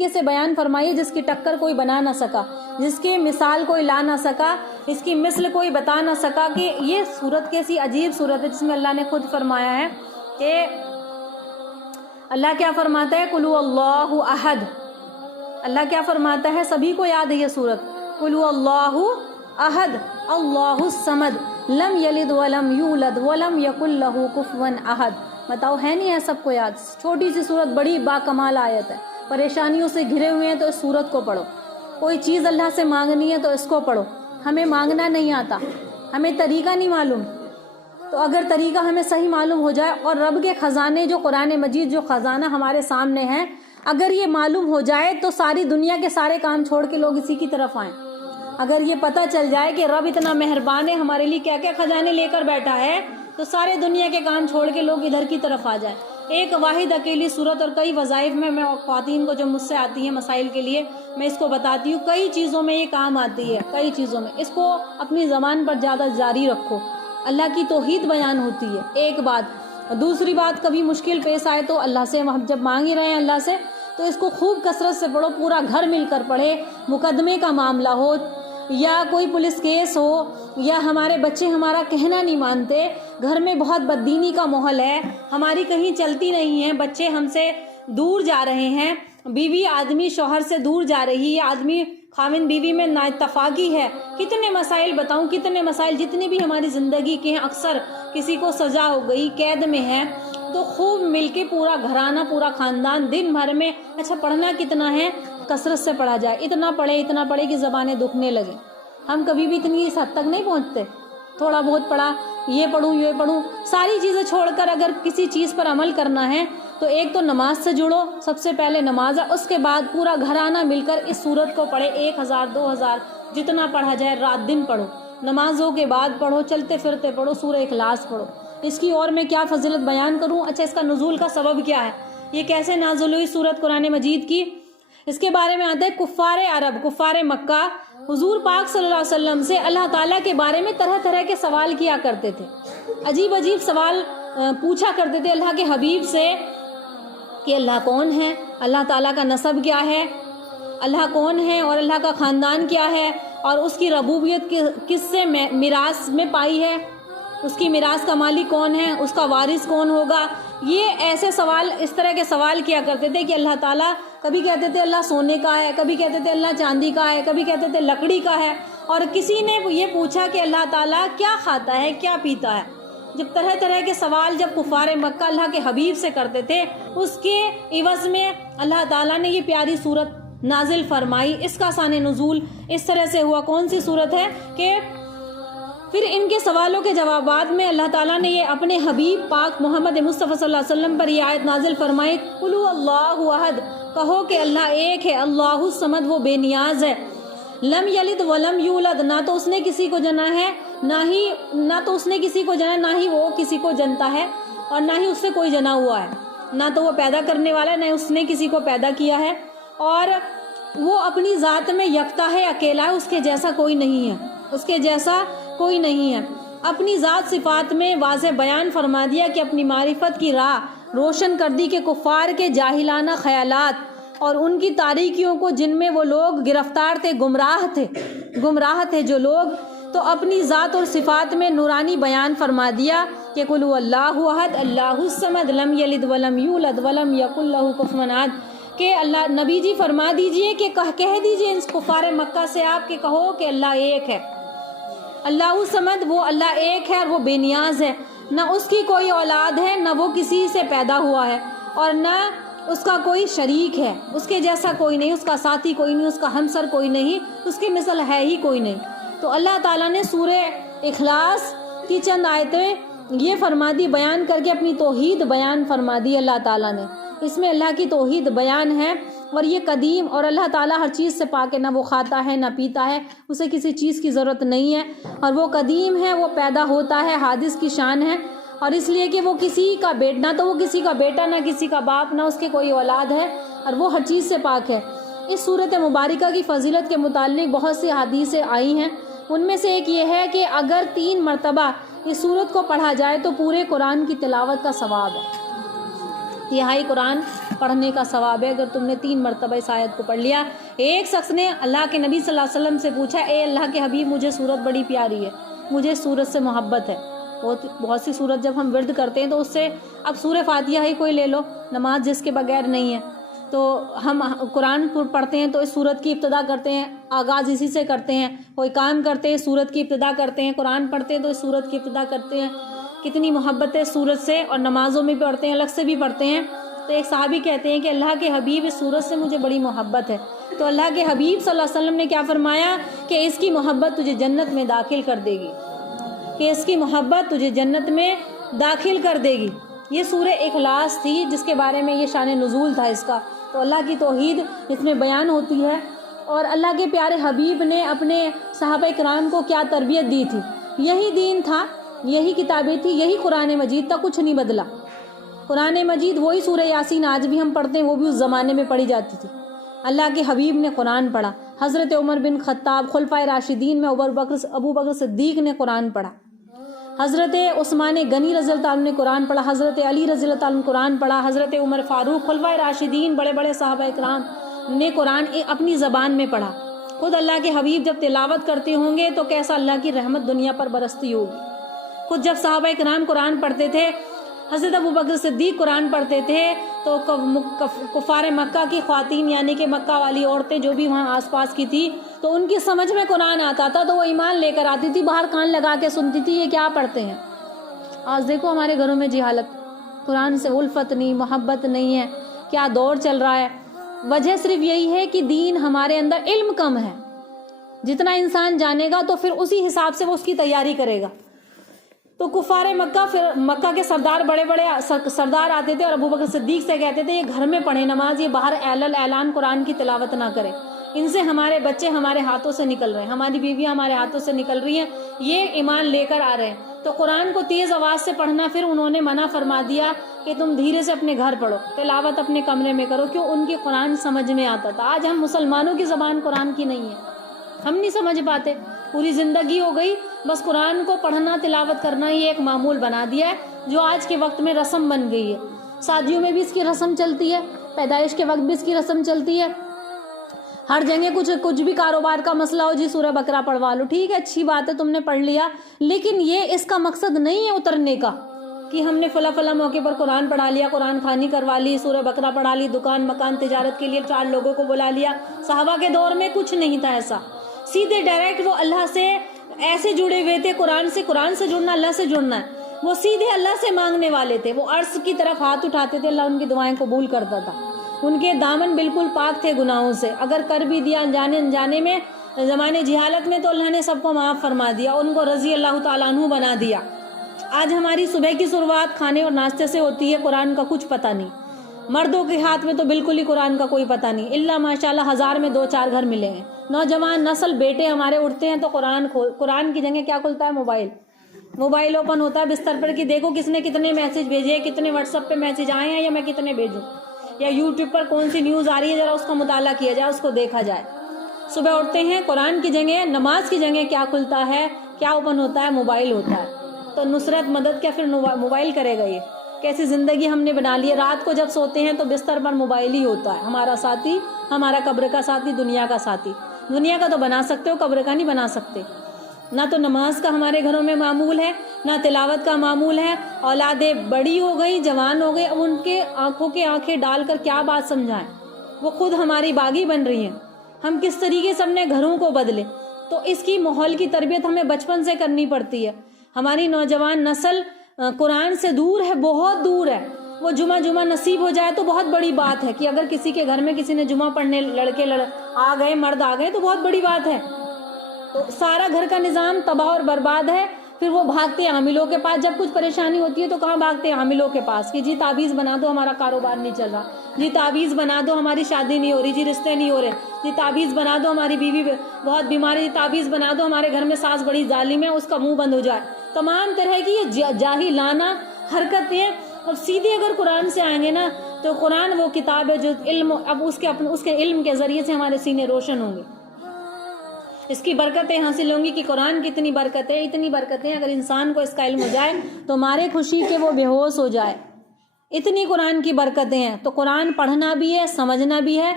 طریقے سے بیان فرمائی جس کی ٹکر کوئی بنا نہ سکا، جس کی مثال کوئی لا نہ سکا، اس کی مثل کوئی بتا نہ سکا کہ یہ صورت کیسی عجیب صورت ہے جس میں اللہ نے خود فرمایا ہے کہ اللہ کیا فرماتا ہے، قُلْ هُوَ اللَّهُ أَحَدٌ۔ اللہ کیا فرماتا ہے، سبھی کو یاد ہے یہ صورت، قُلْ هُوَ اللَّهُ أَحَدٌ اللَّهُ الصَّمَدُ لَمْ يَلِدْ وَلَمْ يُولَدْ وَلَمْ يَكُنْ لَهُ كُفُوًا أَحَدٌ۔ بتاؤ ہے نہیں ہے سب کو یاد؟ چھوٹی سی صورت، بڑی باکمال آیت ہے۔ پریشانیوں سے گھرے ہوئے ہیں تو اس صورت کو پڑھو، کوئی چیز اللہ سے مانگنی ہے تو اس کو پڑھو۔ ہمیں مانگنا نہیں آتا، ہمیں طریقہ نہیں معلوم، تو اگر طریقہ ہمیں صحیح معلوم ہو جائے اور رب کے خزانے جو قرآن مجید جو خزانہ ہمارے سامنے ہے، اگر یہ معلوم ہو جائے تو ساری دنیا کے سارے کام چھوڑ کے لوگ اسی کی طرف آئیں۔ اگر یہ پتہ چل جائے کہ رب اتنا مہربان ہے، ہمارے لیے کیا کیا خزانے لے کر بیٹھا ہے، تو سارے دنیا کے کام چھوڑ کے لوگ ادھر کی طرف آ جائیں۔ ایک واحد اکیلی صورت اور کئی وظائف میں خواتین کو جو مجھ سے آتی ہیں مسائل کے لیے، میں اس کو بتاتی ہوں، کئی چیزوں میں یہ کام آتی ہے، کئی چیزوں میں۔ اس کو اپنی زبان پر زیادہ جاری رکھو، اللہ کی توحید بیان ہوتی ہے، ایک بات۔ دوسری بات، کبھی مشکل پیش آئے تو اللہ سے ہم جب مانگ ہی رہے ہیں اللہ سے، تو اس کو خوب کثرت سے پڑھو، پورا گھر مل کر پڑھے۔ مقدمے کا معاملہ ہو یا کوئی پولیس کیس ہو یا ہمارے بچے ہمارا کہنا نہیں مانتے، گھر میں بہت بددینی کا ماحول ہے، ہماری کہیں چلتی نہیں ہے، بچے ہم سے دور جا رہے ہیں، بیوی آدمی شوہر سے دور جا رہی ہے، آدمی خاوند بیوی میں نااتفاقی ہے، کتنے مسائل بتاؤں، کتنے مسائل جتنے بھی ہماری زندگی کے ہیں، اکثر کسی کو سزا ہو گئی، قید میں ہے، تو خوب مل کے پورا گھرانہ پورا خاندان دن بھر میں، اچھا پڑھنا کتنا ہے، کثرت سے پڑھا جائے، اتنا پڑھے کہ زبانیں دکھنے لگیں۔ ہم کبھی بھی اتنی اس حد تک نہیں پہنچتے، تھوڑا بہت پڑھا، یہ پڑھوں، ساری چیزیں چھوڑ کر اگر کسی چیز پر عمل کرنا ہے تو ایک تو نماز سے جڑو، سب سے پہلے نماز ہے، اس کے بعد پورا گھرانہ مل کر اس سورت کو پڑھے، 1000 2000 جتنا پڑھا جائے، رات دن پڑھو، نمازوں کے بعد پڑھو، چلتے پھرتے پڑھو، سورہ اخلاص پڑھو۔ اس کی اور میں کیا فضیلت بیان کروں؟ اچھا، اس کا نزول کا سبب کیا ہے، یہ کیسے نازل ہوئی سورت قرآن مجید کی، اس کے بارے میں آتا ہے کفار عرب، کفار مکہ حضور پاک صلی اللہ علیہ وسلم سے اللہ تعالیٰ کے بارے میں طرح طرح کے سوال کیا کرتے تھے، عجیب عجیب سوال پوچھا کرتے تھے اللہ کے حبیب سے کہ اللہ کون ہے، اللہ تعالیٰ کا نسب کیا ہے، اللہ کون ہے اور اللہ کا خاندان کیا ہے، اور اس کی ربوبیت کس سے میراث میں پائی ہے، اس کی میراث کا مالک کون ہے، اس کا وارث کون ہوگا۔ یہ ایسے سوال، اس طرح کے سوال کیا کرتے تھے کہ اللہ تعالیٰ، کبھی کہتے تھے اللہ سونے کا ہے، کبھی کہتے تھے اللہ چاندی کا ہے، کبھی کہتے تھے لکڑی کا ہے، اور کسی نے یہ پوچھا کہ اللہ تعالیٰ کیا کھاتا ہے، کیا پیتا ہے۔ جب طرح طرح کے سوال جب کفار مکہ اللہ کے حبیب سے کرتے تھے، اس کے عوض میں اللہ تعالیٰ نے یہ پیاری صورت نازل فرمائی۔ اس کا شان نزول اس طرح سے ہوا، کون سی صورت ہے کہ پھر ان کے سوالوں کے جوابات میں اللہ تعالیٰ نے یہ اپنے حبیب پاک محمد مصطفیٰ صلی اللہ علیہ وسلم پر یہ آیت نازل فرمائی، قُلْ هُوَ اللَّهُ أَحَدٌ، کہو کہ اللہ ایک ہے، اللہ الصمد، وہ بے نیاز ہے، لم یلد ولم یولد، نہ تو اس نے کسی کو جنا ہے، نہ تو اس نے کسی کو جنا، نہ ہی وہ کسی کو جنتا ہے، اور نہ ہی اس سے کوئی جنا ہوا ہے، نہ تو وہ پیدا کرنے والا ہے، نہ اس نے کسی کو پیدا کیا ہے، اور وہ اپنی ذات میں یکتا ہے، اکیلا ہے، اس کے جیسا کوئی نہیں ہے، اس کے جیسا کوئی نہیں ہے۔ اپنی ذات صفات میں واضح بیان فرما دیا کہ اپنی معرفت کی راہ روشن کر دی کہ کفار کے جاہلانہ خیالات اور ان کی تاریکیوں کو جن میں وہ لوگ گرفتار تھے، گمراہ تھے جو لوگ، تو اپنی ذات اور صفات میں نورانی بیان فرما دیا کہ قُلْ هُوَ اللَّهُ أَحَدٌ اللَّهُ الصَّمَدُ لَمْ يَلِدْ وَلَمْ يُولَدْ وَلَمْ يَكُنْ لَهُ كُفُوًا أَحَدٌ، کہ اللہ نبی جی فرما دیجئے کہ کہہ دیجئے ان کفار مکہ سے آپ کہ کہو کہ اللہ ایک ہے، اللہ الصمد، وہ اللہ ایک ہے اور وہ بے نیاز ہے، نہ اس کی کوئی اولاد ہے، نہ وہ کسی سے پیدا ہوا ہے، اور نہ اس کا کوئی شریک ہے، اس کے جیسا کوئی نہیں، اس کا ساتھی کوئی نہیں، اس کا ہمسر کوئی نہیں، اس کی مثل ہے ہی کوئی نہیں۔ تو اللہ تعالیٰ نے سورہ اخلاص کی چند آیتیں یہ فرما دی، بیان کر کے اپنی توحید بیان فرما دی اللہ تعالیٰ نے، اس میں اللہ کی توحید بیان ہے، اور یہ قدیم، اور اللہ تعالیٰ ہر چیز سے پاک ہے، نہ وہ کھاتا ہے نہ پیتا ہے، اسے کسی چیز کی ضرورت نہیں ہے، اور وہ قدیم ہے، وہ پیدا ہوتا ہے، حادث کی شان ہے، اور اس لیے کہ وہ کسی کا بیٹا، نہ تو وہ کسی کا بیٹا، نہ کسی کا باپ، نہ اس کے کوئی اولاد ہے، اور وہ ہر چیز سے پاک ہے۔ اس صورت مبارکہ کی فضیلت کے متعلق بہت سی حدیثیں آئی ہیں، ان میں سے ایک یہ ہے کہ اگر 3 مرتبہ اس صورت کو پڑھا جائے تو پورے قرآن کی تلاوت کا ثواب ہے، تہائی قرآن پڑھنے کا ثواب ہے اگر تم نے 3 مرتبہ اس آیت کو پڑھ لیا۔ ایک شخص نے اللہ کے نبی صلی اللہ علیہ وسلم سے پوچھا، اے اللہ کے حبیب مجھے سورت بڑی پیاری ہے، مجھے اس سورت سے محبت ہے۔ بہت سی سورت جب ہم ورد کرتے ہیں تو اس سے اب سورہ فاتحہ ہی کوئی لے لو، نماز جس کے بغیر نہیں ہے، تو ہم قرآن پڑھتے ہیں تو اس سورت کی ابتدا کرتے ہیں، آغاز اسی سے کرتے ہیں، کوئی کام کرتے ہیں سورت کی ابتدا کرتے ہیں، قرآن پڑھتے ہیں تو اس سورت کی ابتدا کرتے ہیں۔ کتنی محبت ہے سورت سے، اور نمازوں میں پڑھتے ہیں، الگ سے بھی پڑھتے ہیں۔ تو ایک صحابی کہتے ہیں کہ اللہ کے حبیب اس سورت سے مجھے بڑی محبت ہے، تو اللہ کے حبیب صلی اللہ علیہ وسلم نے کیا فرمایا کہ اس کی محبت تجھے جنت میں داخل کر دے گی، کہ اس کی محبت تجھے جنت میں داخل کر دے گی۔ یہ سورہ اخلاص تھی جس کے بارے میں یہ شان نزول تھا اس کا۔ تو اللہ کی توحید اس میں بیان ہوتی ہے، اور اللہ کے پیارے حبیب نے اپنے صحابہ کرام کو کیا تربیت دی تھی۔ یہی دین تھا، یہی کتابیں تھی، یہی قرآن مجید تھا، کچھ نہیں بدلا۔ قرآن مجید وہی سورہ یاسین آج بھی ہم پڑھتے ہیں، وہ بھی اس زمانے میں پڑھی جاتی تھی۔ اللہ کے حبیب نے قرآن پڑھا، حضرت عمر بن خطاب خلفائے راشدین میں ابو بکر صدیق نے قرآن پڑھا، حضرت عثمان غنی رضی اللہ عنہ نے قرآن پڑھا، حضرت علی رضی اللہ عنہ نے قرآن پڑھا، حضرت عمر فاروق، خلفائے راشدین، بڑے بڑے صحابہ کرام نے قرآن اپنی زبان میں پڑھا۔ خود اللہ کے حبیب جب تلاوت کرتے ہوں گے تو کیسا اللہ کی رحمت دنیا پر برستی ہوگی۔ خود جب صحابہ کرام قرآن پڑھتے تھے، حضرت ابو بکر صدیق قرآن پڑھتے تھے تو کفار مکہ کی خواتین یعنی کہ مکہ والی عورتیں جو بھی وہاں آس پاس کی تھی، تو ان کی سمجھ میں قرآن آتا تھا تو وہ ایمان لے کر آتی تھی، باہر کان لگا کے سنتی تھی یہ کیا پڑھتے ہیں۔ آج دیکھو ہمارے گھروں میں جی حالت، قرآن سے الفت نہیں، محبت نہیں ہے، کیا دور چل رہا ہے۔ وجہ صرف یہی ہے کہ دین ہمارے اندر علم کم ہے۔ جتنا انسان جانے گا تو پھر اسی حساب سے وہ اس کی تیاری کرے گا۔ تو کفار مکہ، پھر مکہ کے سردار، بڑے بڑے سردار آتے تھے اور ابو بکر صدیق سے کہتے تھے یہ گھر میں پڑھیں نماز، یہ باہر اعلان قرآن کی تلاوت نہ کرے، ان سے ہمارے بچے ہمارے ہاتھوں سے نکل رہے ہیں، ہماری بیویاں ہمارے ہاتھوں سے نکل رہی ہیں، یہ ایمان لے کر آ رہے ہیں۔ تو قرآن کو تیز آواز سے پڑھنا پھر انہوں نے منع فرما دیا کہ تم دھیرے سے اپنے گھر پڑھو، تلاوت اپنے کمرے میں کرو، کیوں ان کی قرآن سمجھ میں آتا تھا۔ آج ہم مسلمانوں کی زبان قرآن کی نہیں ہے، ہم نہیں سمجھ پاتے، پوری زندگی ہو گئی بس قرآن کو پڑھنا تلاوت کرنا ہی ایک معمول بنا دیا ہے، جو آج کے وقت میں رسم بن گئی ہے۔ شادیوں میں بھی اس کی رسم چلتی ہے، پیدائش کے وقت بھی اس کی رسم چلتی ہے، ہر جگہ کچھ بھی کاروبار کا مسئلہ ہو جی سورہ بقرہ پڑھوا لو، ٹھیک ہے اچھی بات ہے تم نے پڑھ لیا، لیکن یہ اس کا مقصد نہیں ہے اترنے کا کہ ہم نے فلاں موقع پر قرآن پڑھا لیا، قرآن خوانی کروا لی، سورہ بقرہ پڑھا لی، دکان مکان تجارت کے لیے 4 لوگوں کو بلا لیا۔ صحابہ کے دور میں کچھ نہیں تھا ایسا، سیدھے ڈائریکٹ وہ اللہ سے ایسے جڑے ہوئے تھے، قرآن سے جڑنا، اللہ سے جڑنا ہے، وہ سیدھے اللہ سے مانگنے والے تھے، وہ عرش کی طرف ہاتھ اٹھاتے تھے، اللہ ان کی دعائیں قبول کرتا تھا، ان کے دامن بالکل پاک تھے گناہوں سے، اگر کر بھی دیا انجانے میں زمانے جہالت میں تو اللہ نے سب کو معاف فرما دیا، ان کو رضی اللہ تعالیٰ عنہ بنا دیا۔ آج ہماری صبح کی شروعات کھانے اور ناشتے سے ہوتی ہے، قرآن کا کچھ پتہ نہیں، مردوں کے ہاتھ میں تو بالکل ہی قرآن کا کوئی پتہ نہیں، اللہ ماشاءاللہ 1000 میں 2-4 گھر ملے ہیں۔ نوجوان نسل بیٹے ہمارے اٹھتے ہیں تو قرآن کی جگہ کیا کھلتا ہے؟ موبائل اوپن ہوتا ہے بستر پر کہ دیکھو کس نے کتنے میسج بھیجے، کتنے واٹس ایپ پہ میسج آئے ہیں یا میں کتنے بھیجوں، یا یوٹیوب پر کون سی نیوز آ رہی ہے ذرا اس کا مطالعہ کیا جائے، اس کو دیکھا جائے۔ صبح اٹھتے ہیں قرآن کی جگہ، نماز کی جگہ کیا کھلتا ہے، کیا اوپن ہوتا ہے؟ موبائل ہوتا ہے۔ تو نصرت مدد کیا پھر موبائل کرے گا؟ یہ کیسی زندگی ہم نے بنا لی ہے۔ رات کو جب سوتے ہیں تو بستر پر موبائل ہی ہوتا ہے، ہمارا ساتھی، ہمارا قبر کا ساتھی، دنیا کا ساتھی۔ دنیا کا تو بنا سکتے ہو، قبر کا نہیں بنا سکتے۔ نہ تو نماز کا ہمارے گھروں میں معمول ہے، نہ تلاوت کا معمول ہے۔ اولادیں بڑی ہو گئی، جوان ہو گئی، اب ان کے آنکھوں کے آنکھیں ڈال کر کیا بات سمجھائیں، وہ خود ہماری باغی بن رہی ہیں۔ ہم کس طریقے سے اپنے گھروں کو بدلیں؟ تو اس کی ماحول کی تربیت ہمیں بچپن سے کرنی پڑتی ہے۔ ہماری نوجوان نسل قرآن سے دور ہے، بہت دور ہے۔ وہ جمعہ نصیب ہو جائے تو بہت بڑی بات ہے، کہ اگر کسی کے گھر میں کسی نے جمعہ پڑھنے لڑکے آ گئے، مرد آ گئے تو بہت بڑی بات ہے۔ تو سارا گھر کا نظام تباہ اور برباد ہے۔ پھر وہ بھاگتے ہیں عاملوں کے پاس، جب کچھ پریشانی ہوتی ہے تو کہاں بھاگتے ہیں؟ عاملوں کے پاس، کہ جی تعویذ بنا دو ہمارا کاروبار نہیں چل رہا، جی تعویذ بنا دو ہماری شادی نہیں ہو رہی، جی رشتے نہیں ہو رہے، جی تعویذ بنا دو ہماری بیوی بہت بیمار ہے، جی تعویذ بنا دو ہمارے گھر میں ساس بڑی ظالم ہے، اس کا منہ بند ہو جائے۔ تمام طرح کی یہ جاہلانہ حرکتیں، اب سیدھے اگر قرآن سے آئیں گے نا تو قرآن وہ کتاب ہے جو علم، اب اس کے علم کے ذریعے سے ہمارے سینے روشن ہوں گے، اس کی برکتیں حاصل ہوں گی کہ قرآن کی اتنی برکتیں، اگر انسان کو اس کا علم ہو جائے تو مارے خوشی کے وہ بے ہوش ہو جائے۔ اتنی قرآن کی برکتیں ہیں، تو قرآن پڑھنا بھی ہے، سمجھنا بھی ہے.